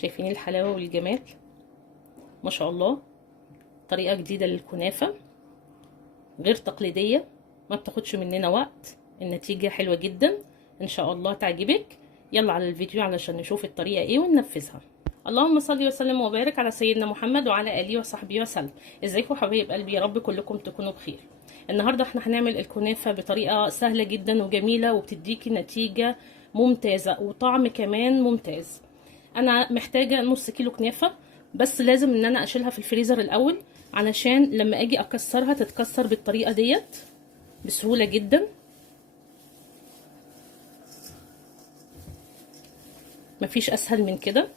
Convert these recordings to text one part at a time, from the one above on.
شايفين الحلاوة والجمال؟ ما شاء الله. طريقة جديدة للكنافة غير تقليدية، ما بتاخدش مننا وقت. النتيجة حلوة جدا، ان شاء الله تعجبك. يلا على الفيديو علشان نشوف الطريقة ايه وننفذها. اللهم صل وسلم وبارك على سيدنا محمد وعلى اله وصحبه وسلم. ازيكم حبايب قلبي؟ يا رب كلكم تكونوا بخير. النهارده احنا هنعمل الكنافة بطريقة سهلة جدا وجميلة، وبتديكي نتيجة ممتازة وطعم كمان ممتاز. انا محتاجة نص كيلو كنافة، بس لازم ان انا اشيلها في الفريزر الاول علشان لما اجي اكسرها تتكسر بالطريقة ديت بسهولة جدا. مفيش اسهل من كده.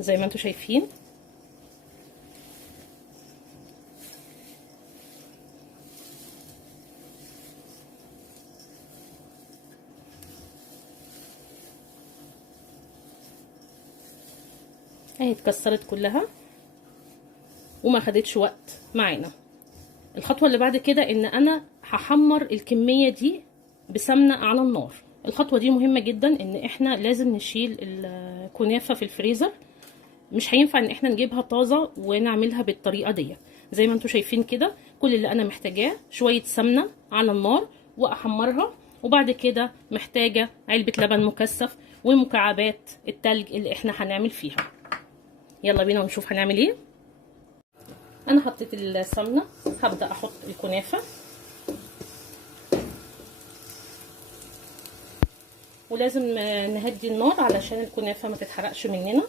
زي ما انتم شايفين اهي اتكسرت كلها وما خدتش وقت معانا. الخطوه اللي بعد كده ان انا هحمر الكميه دي بسمنه على النار. الخطوه دي مهمه جدا، ان احنا لازم نشيل الكنافه في الفريزر. مش هينفع ان احنا نجيبها طازه ونعملها بالطريقه دي. زي ما انتم شايفين كده، كل اللي انا محتاجاه شويه سمنه على النار واحمرها، وبعد كده محتاجه علبه لبن مكثف ومكعبات التلج اللي احنا هنعمل فيها. يلا بينا نشوف هنعمل ايه. انا حطيت السمنه، هبدا احط الكنافه، ولازم نهدي النار علشان الكنافه ما تتحرقش مننا.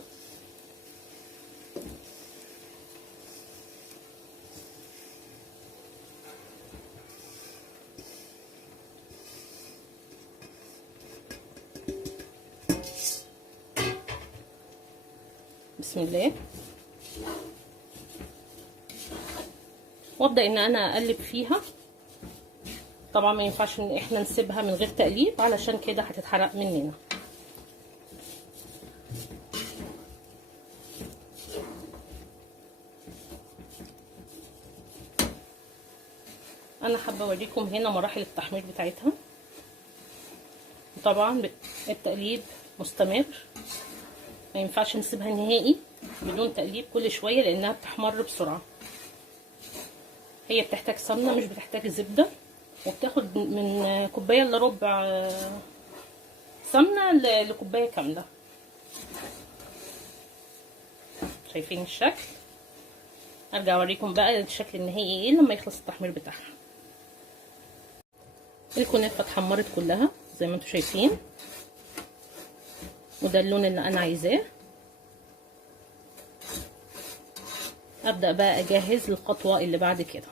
بسم الله. وابدا ان انا اقلب فيها. طبعا ما ينفعش ان احنا نسيبها من غير تقليب، علشان كده هتتحرق مننا. انا حابه اوريكم هنا مراحل التحمير بتاعتها. طبعا التقليب مستمر، ما ينفعش نسيبها نهائي بدون تقليب كل شويه، لانها بتحمر بسرعه. هي بتحتاج سمنه مش بتحتاج زبده، وبتاخد من كوبايه الا ربع سمنه لكوبايه كامله. شايفين الشكل؟ ارجع اوريكم بقى الشكل النهائي ايه لما يخلص التحمير بتاعها. الكنافه اتحمرت كلها زي ما انتم شايفين، وده اللون اللي انا عايزاه. ابدا بقى اجهز للخطوه اللي بعد كده.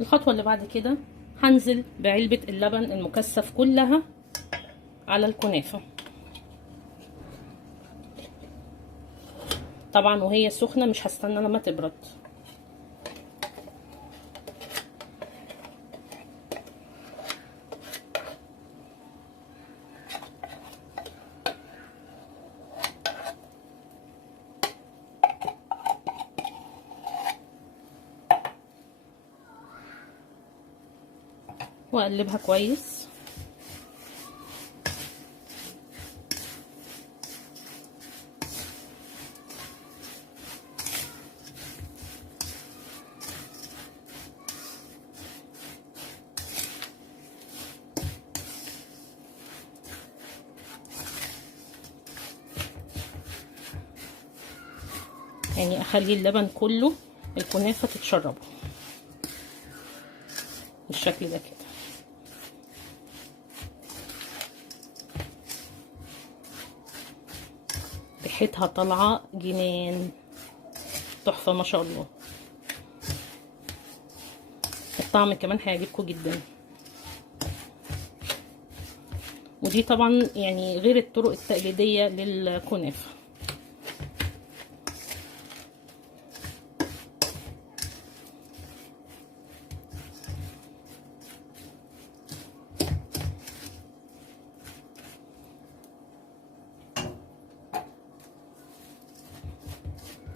الخطوه اللي بعد كده هنزل بعلبه اللبن المكثف كلها على الكنافه، طبعا وهي سخنه، مش هستنى لما تبرد. واقلبها كويس. يعني اخلي اللبن كله الكنافه تتشربه بالشكل ده كده. ريحتها طالعه جنان، تحفه ما شاء الله. الطعم كمان هيعجبكم جدا. ودي طبعا يعني غير الطرق التقليديه للكنافه.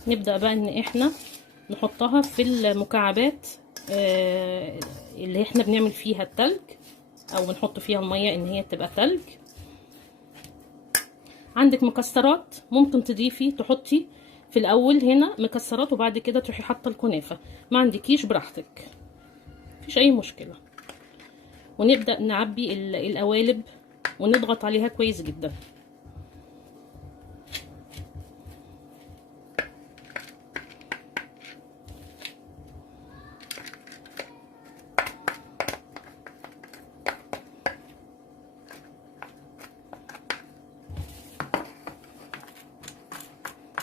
نبدأ بقى ان احنا نحطها في المكعبات اللي احنا بنعمل فيها التلج، او بنحط فيها المية ان هي تبقى تلج. عندك مكسرات ممكن تضيفي تحطي في الاول هنا مكسرات وبعد كده تروحي حاطه الكنافه، ما عندكيش براحتك، مفيش اي مشكله. ونبدا نعبي القوالب ونضغط عليها كويس جدا.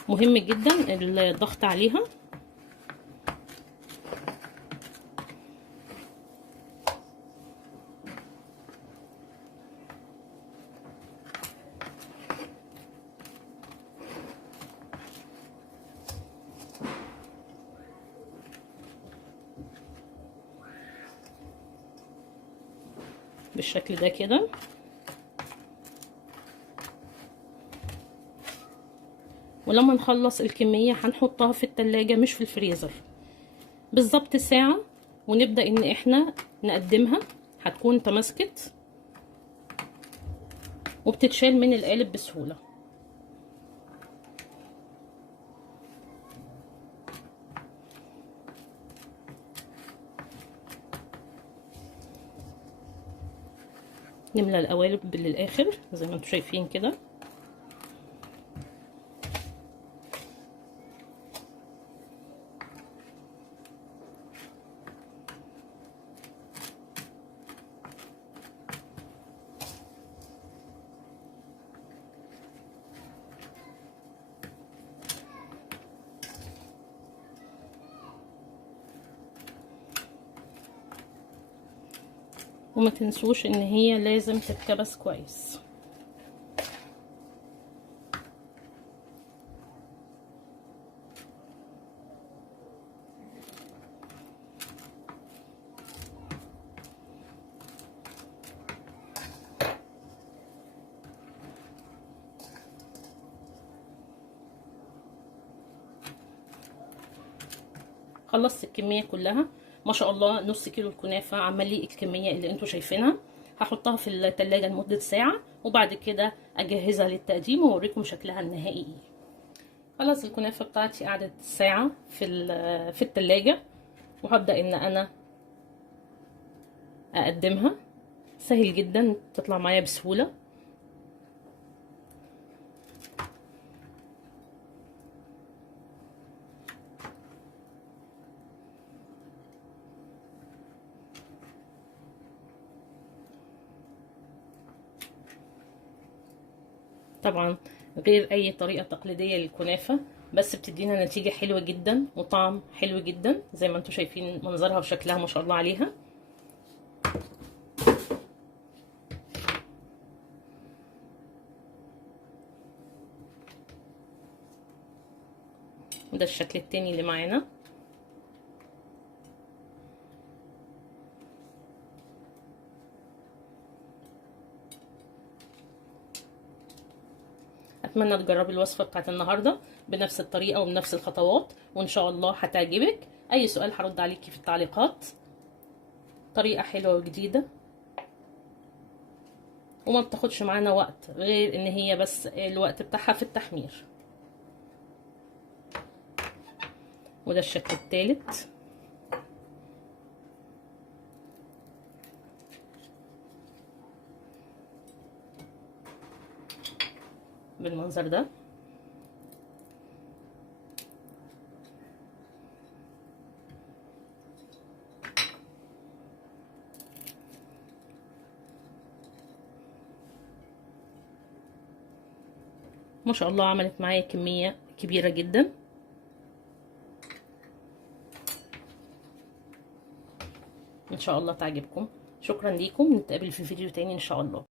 مهم جدا الضغط عليها. بالشكل ده كده. ولما نخلص الكمية هنحطها في التلاجة مش في الفريزر بالظبط ساعة، ونبدأ ان احنا نقدمها. هتكون تماسكت وبتتشال من القالب بسهولة. نملى القوالب للاخر زي ما انتم شايفين كده. وما تنسوش ان هي لازم تتكبس كويس. خلصت الكميه كلها ما شاء الله، نص كيلو الكنافه عمال الكميه اللي انتوا شايفينها. هحطها في التلاجة لمده ساعه وبعد كده اجهزها للتقديم واوريكم شكلها النهائي ايه. خلاص الكنافه بتاعتي قعدت ساعه في التلاجة، وهبدا ان انا اقدمها. سهل جدا تطلع معايا بسهوله. طبعا غير اي طريقه تقليديه للكنافه، بس بتدينا نتيجه حلوه جدا وطعم حلو جدا زي ما انتم شايفين منظرها وشكلها ما شاء الله عليها. وده الشكل التاني اللي معانا. اتمنى تجربي الوصفه بتاعت النهارده بنفس الطريقه وبنفس الخطوات، وان شاء الله هتعجبك. اي سؤال هرد عليكي في التعليقات. طريقه حلوه وجديده وما بتاخدش معانا وقت غير ان هي بس الوقت بتاعها في التحمير. وده الشكل الثالث بالمنظر ده. ما شاء الله عملت معايا كمية كبيرة جدا. ان شاء الله تعجبكم. شكرا ليكم، نتقابل في فيديو تاني ان شاء الله.